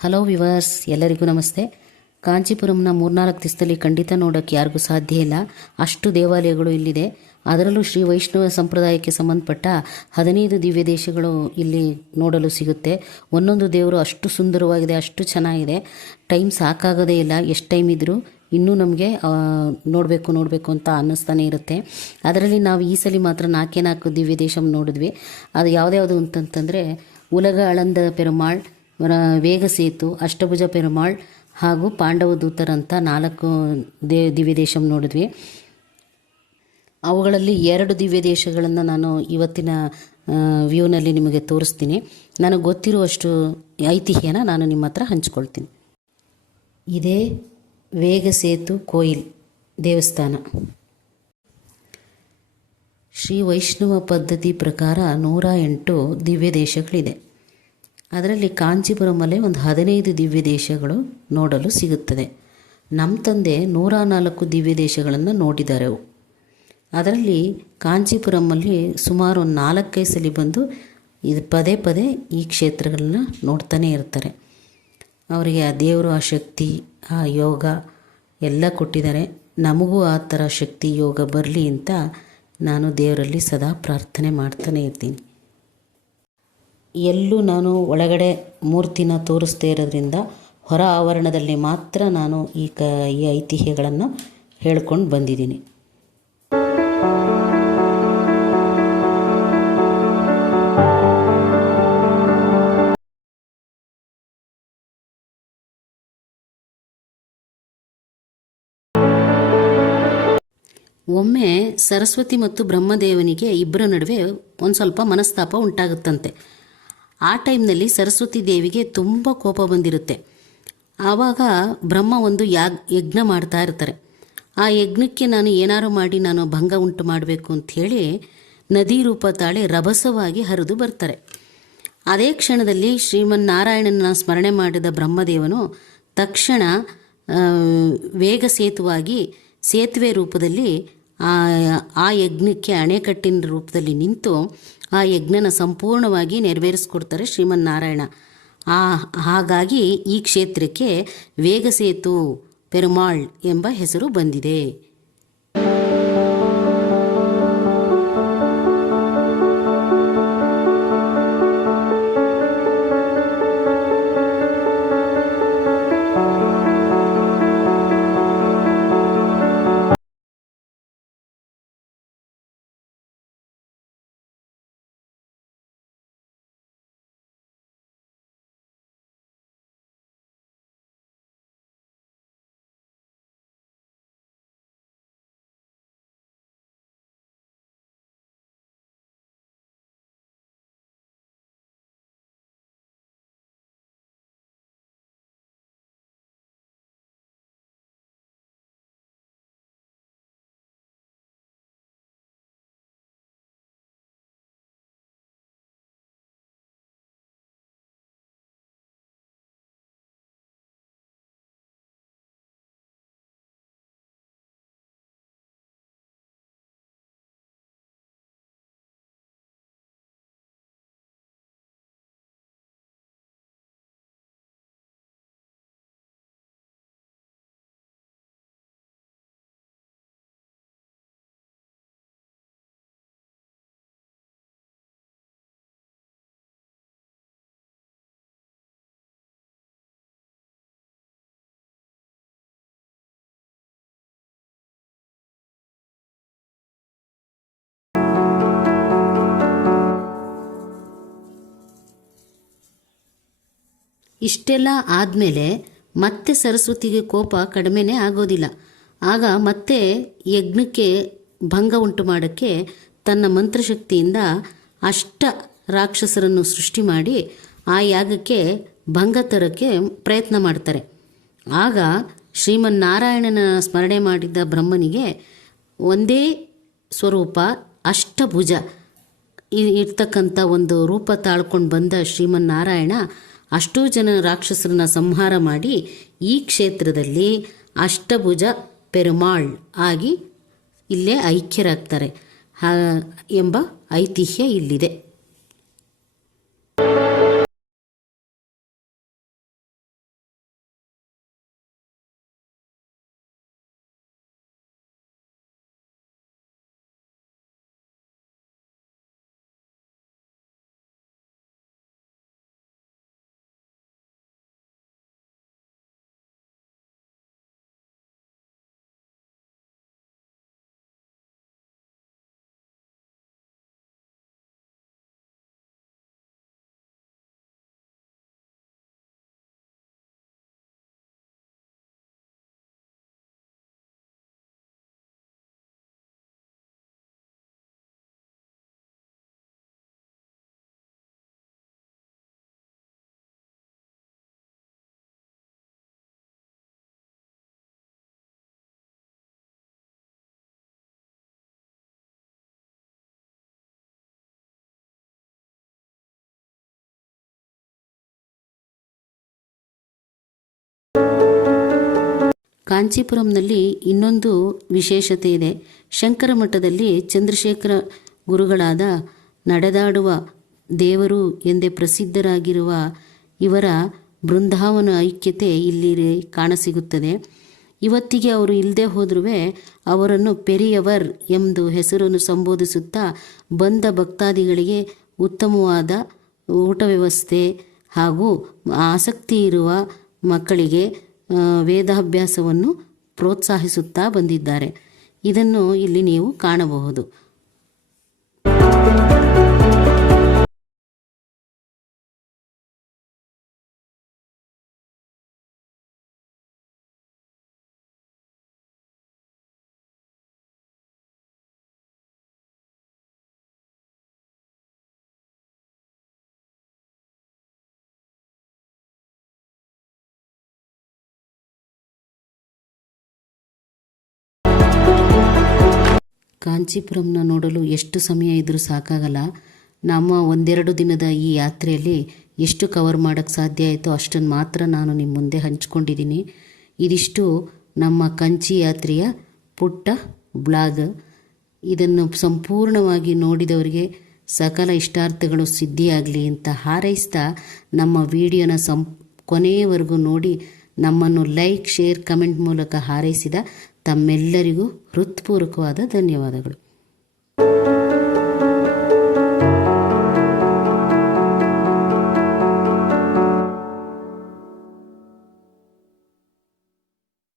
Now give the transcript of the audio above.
Hello viewers, ಎಲ್ಲರಿಗೂ ನಮಸ್ತೆ. ಕಾಂಚೀಪುರಂನ 3-4 ದಿವಸದಲ್ಲಿ ಖಂಡಿತ ನೋಡೋಕ್ಕೆ ಯಾರಿಗೂ ಸಾಧ್ಯ ಇಲ್ಲ, ಅಷ್ಟು ದೇವಾಲಯಗಳು ಇಲ್ಲಿದೆ. ಅದರಲ್ಲೂ ಶ್ರೀ ವೈಷ್ಣವ ಸಂಪ್ರದಾಯಕ್ಕೆ ಸಂಬಂಧಪಟ್ಟ 15 ದಿವ್ಯ ದೇಶಗಳು ಇಲ್ಲಿ ನೋಡಲು ಸಿಗುತ್ತೆ. ಒಂದೊಂದು ದೇವರು ಅಷ್ಟು ಸುಂದರವಾಗಿದೆ, ಅಷ್ಟು ಚೆನ್ನಾಗಿದೆ. ಟೈಮ್ ಸಾಕಾಗೋದೇ ಇಲ್ಲ. ಎಷ್ಟು ಟೈಮ್ ಇದ್ದರೂ ಇನ್ನೂ ನಮಗೆ ನೋಡಬೇಕು ಅಂತ ಅನ್ನಿಸ್ತಾನೆ ಇರುತ್ತೆ. ಅದರಲ್ಲಿ ನಾವು ಈ ಸಲ ಮಾತ್ರ 4 ದಿವ್ಯ ದೇಶ ನೋಡಿದ್ವಿ. ಅದು ಯಾವುದ್ಯಾವುದು ಅಂತಂತಂದರೆ ಉಲಗ ಅಳಂದ ಪೆರುಮಾಳ್, ವೇಗ ಸೇತು, ಅಷ್ಟಭುಜ ಪೆರುಮಾಳ್ ಹಾಗೂ ಪಾಂಡವ ದೂತರಂತ 4 ದಿವ್ಯ ದೇಶ ನೋಡಿದ್ವಿ. ಅವುಗಳಲ್ಲಿ 2 ದಿವ್ಯ ದೇಶಗಳನ್ನು ನಾನು ಇವತ್ತಿನ ವ್ಯೂನಲ್ಲಿ ನಿಮಗೆ ತೋರಿಸ್ತೀನಿ. ನನಗೆ ಗೊತ್ತಿರುವಷ್ಟು ಐತಿಹ್ಯನ ನಾನು ನಿಮ್ಮ ಹತ್ರ ಹಂಚ್ಕೊಳ್ತೀನಿ. ಇದೇ ವೇಗ ಸೇತು ಕೋಯಿಲ್ ದೇವಸ್ಥಾನ. ಶ್ರೀ ವೈಷ್ಣವ ಪದ್ಧತಿ ಪ್ರಕಾರ 108 ದಿವ್ಯ ದೇಶಗಳಿದೆ. ಅದರಲ್ಲಿ ಕಾಂಚೀಪುರಮಲ್ಲೇ ಒಂದು 15 ದಿವ್ಯ ದೇಶಗಳು ನೋಡಲು ಸಿಗುತ್ತದೆ. ನಮ್ಮ ತಂದೆ 104 ದಿವ್ಯ ದೇಶಗಳನ್ನು ನೋಡಿದ್ದಾರೆ. ಅದರಲ್ಲಿ ಕಾಂಚೀಪುರಮಲ್ಲಿ ಸುಮಾರು 4-5 ಸಲ ಬಂದು ಇದು ಪದೇ ಈ ಕ್ಷೇತ್ರಗಳನ್ನ ನೋಡ್ತಾನೆ ಇರ್ತಾರೆ. ಅವರಿಗೆ ಆ ದೇವರು ಆ ಶಕ್ತಿ, ಆ ಯೋಗ ಎಲ್ಲ ಕೊಟ್ಟಿದ್ದಾರೆ. ನಮಗೂ ಆ ಥರ ಶಕ್ತಿ ಯೋಗ ಬರಲಿ ಅಂತ ನಾನು ದೇವರಲ್ಲಿ ಸದಾ ಪ್ರಾರ್ಥನೆ ಮಾಡ್ತಾನೆ ಇರ್ತೀನಿ. ಎಲ್ಲೂ ನಾನು ಒಳಗಡೆ ಮೂರ್ತಿನ ತೋರಿಸ್ದೇ ಇರೋದ್ರಿಂದ ಹೊರ ಆವರಣದಲ್ಲಿ ಮಾತ್ರ ನಾನು ಈ ಐತಿಹ್ಯಗಳನ್ನು ಹೇಳ್ಕೊಂಡು ಬಂದಿದ್ದೀನಿ. ಒಮ್ಮೆ ಸರಸ್ವತಿ ಮತ್ತು ಬ್ರಹ್ಮದೇವನಿಗೆ ಇಬ್ಬರ ನಡುವೆ ಒಂದು ಸ್ವಲ್ಪ ಮನಸ್ತಾಪ ಉಂಟಾಗುತ್ತಂತೆ. ಆ ಟೈಮ್ನಲ್ಲಿ ಸರಸ್ವತಿ ದೇವಿಗೆ ತುಂಬ ಕೋಪ ಬಂದಿರುತ್ತೆ. ಆವಾಗ ಬ್ರಹ್ಮ ಒಂದು ಯಜ್ಞ ಮಾಡ್ತಾ ಇರ್ತಾರೆ. ಆ ಯಜ್ಞಕ್ಕೆ ನಾನು ಏನಾರು ಮಾಡಿ ನಾನು ಭಂಗ ಉಂಟು ಮಾಡಬೇಕು ಅಂಥೇಳಿ ನದಿ ರೂಪ ತಾಳಿ ರಭಸವಾಗಿ ಹರಿದು ಬರ್ತಾರೆ. ಅದೇ ಕ್ಷಣದಲ್ಲಿ ಶ್ರೀಮನ್ನಾರಾಯಣನ ಸ್ಮರಣೆ ಮಾಡಿದ ಬ್ರಹ್ಮದೇವನು ತಕ್ಷಣ ವೇಗ ಸೇತುವಾಗಿ ಸೇತುವೆ ರೂಪದಲ್ಲಿ ಆ ಯಜ್ಞಕ್ಕೆ ಅಣೆಕಟ್ಟಿನ ರೂಪದಲ್ಲಿ ನಿಂತು ಆ ಯಜ್ಞನ ಸಂಪೂರ್ಣವಾಗಿ ನೆರವೇರಿಸ್ಕೊಡ್ತಾರೆ ಶ್ರೀಮನ್ನಾರಾಯಣ. ಹಾಗಾಗಿ ಈ ಕ್ಷೇತ್ರಕ್ಕೆ ವೇಗ ಸೇತು ಪೆರುಮಾಳ್ ಎಂಬ ಹೆಸರು ಬಂದಿದೆ. ಇಷ್ಟೆಲ್ಲ ಆದಮೇಲೆ ಮತ್ತೆ ಸರಸ್ವತಿಗೆ ಕೋಪ ಕಡಿಮೆನೇ ಆಗೋದಿಲ್ಲ. ಆಗ ಮತ್ತೆ ಯಜ್ಞಕ್ಕೆ ಭಂಗ ಉಂಟು ಮಾಡೋಕ್ಕೆ ತನ್ನ ಮಂತ್ರಶಕ್ತಿಯಿಂದ ರಾಕ್ಷಸರನ್ನು ಸೃಷ್ಟಿ ಮಾಡಿ ಆ ಯಾಗಕ್ಕೆ ಭಂಗ ತರೋಕ್ಕೆ ಪ್ರಯತ್ನ ಮಾಡ್ತಾರೆ. ಆಗ ಶ್ರೀಮನ್ನಾರಾಯಣನ ಸ್ಮರಣೆ ಮಾಡಿದ್ದ ಬ್ರಹ್ಮನಿಗೆ ಒಂದೇ ಸ್ವರೂಪ ಅಷ್ಟಭುಜ ಇರ್ತಕ್ಕಂಥ ಒಂದು ರೂಪ ತಾಳ್ಕೊಂಡು ಬಂದ ಶ್ರೀಮನ್ನಾರಾಯಣ ಅಷ್ಟೂ ಜನ ರಾಕ್ಷಸರನ್ನ ಸಂಹಾರ ಮಾಡಿ ಈ ಕ್ಷೇತ್ರದಲ್ಲಿ ಅಷ್ಟಭುಜ ಪೆರುಮಾಳ್ ಆಗಿ ಇಲ್ಲೇ ಐಕ್ಯರಾಗ್ತಾರೆ ಎಂಬ ಐತಿಹ್ಯ ಇಲ್ಲಿದೆ. ಕಾಂಚೀಪುರಂನಲ್ಲಿ ಇನ್ನೊಂದು ವಿಶೇಷತೆ ಇದೆ. ಶಂಕರ ಮಠದಲ್ಲಿ ಚಂದ್ರಶೇಖರ ಗುರುಗಳಾದ ನಡೆದಾಡುವ ದೇವರು ಎಂದೇ ಪ್ರಸಿದ್ಧರಾಗಿರುವ ಇವರ ಬೃಂದಾವನ ಐಕ್ಯತೆ ಇಲ್ಲಿ ಕಾಣಸಿಗುತ್ತದೆ. ಇವತ್ತಿಗೆ ಅವರು ಇಲ್ಲದೆ ಹೋದ್ರೂ ಅವರನ್ನು ಪೆರಿಯವರ್ ಎಂದು ಹೆಸರನ್ನು ಸಂಬೋಧಿಸುತ್ತಾ ಬಂದ ಭಕ್ತಾದಿಗಳಿಗೆ ಉತ್ತಮವಾದ ಊಟ ವ್ಯವಸ್ಥೆ ಹಾಗೂ ಆಸಕ್ತಿ ಇರುವ ಮಕ್ಕಳಿಗೆ ವೇದಾಭ್ಯಾಸವನ್ನು ಪ್ರೋತ್ಸಾಹಿಸುತ್ತಾ ಬಂದಿದ್ದಾರೆ. ಇದನ್ನು ಇಲ್ಲಿ ನೀವು ಕಾಣಬಹುದು. ಕಾಂಚೀಪುರಂನ ನೋಡಲು ಎಷ್ಟು ಸಮಯ ಇದ್ದರೂ ಸಾಕಾಗಲ್ಲ. ನಮ್ಮ ಒಂದೆರಡು ದಿನದ ಈ ಯಾತ್ರೆಯಲ್ಲಿ ಎಷ್ಟು ಕವರ್ ಮಾಡೋಕ್ಕೆ ಸಾಧ್ಯ ಆಯಿತೋ ಅಷ್ಟನ್ನು ಮಾತ್ರ ನಾನು ನಿಮ್ಮ ಮುಂದೆ ಹಂಚ್ಕೊಂಡಿದ್ದೀನಿ. ಇದಿಷ್ಟು ನಮ್ಮ ಕಂಚಿ ಯಾತ್ರೆಯ ಪುಟ್ಟ ಬ್ಲಾಗ್. ಇದನ್ನು ಸಂಪೂರ್ಣವಾಗಿ ನೋಡಿದವರಿಗೆ ಸಕಲ ಇಷ್ಟಾರ್ಥಗಳು ಸಿದ್ಧಿಯಾಗಲಿ ಅಂತ ಹಾರೈಸ್ತಾ ನಮ್ಮ ವಿಡಿಯೋನ ಕೊನೆಯವರೆಗೂ ನೋಡಿ ನಮ್ಮನ್ನು ಲೈಕ್, ಶೇರ್, ಕಮೆಂಟ್ ಮೂಲಕ ಹಾರೈಸಿದ ತಮ್ಮೆಲ್ಲರಿಗೂ ಹೃತ್ಪೂರ್ವಕವಾದ ಧನ್ಯವಾದಗಳು.